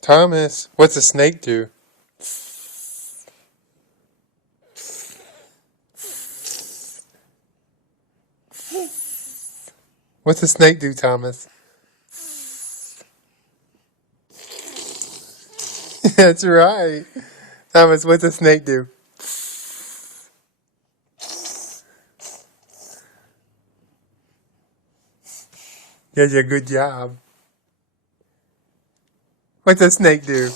Thomas, what's a snake do? What's a snake do, Thomas? That's right. Thomas, what's a snake do? That's a good job. What's a snake do?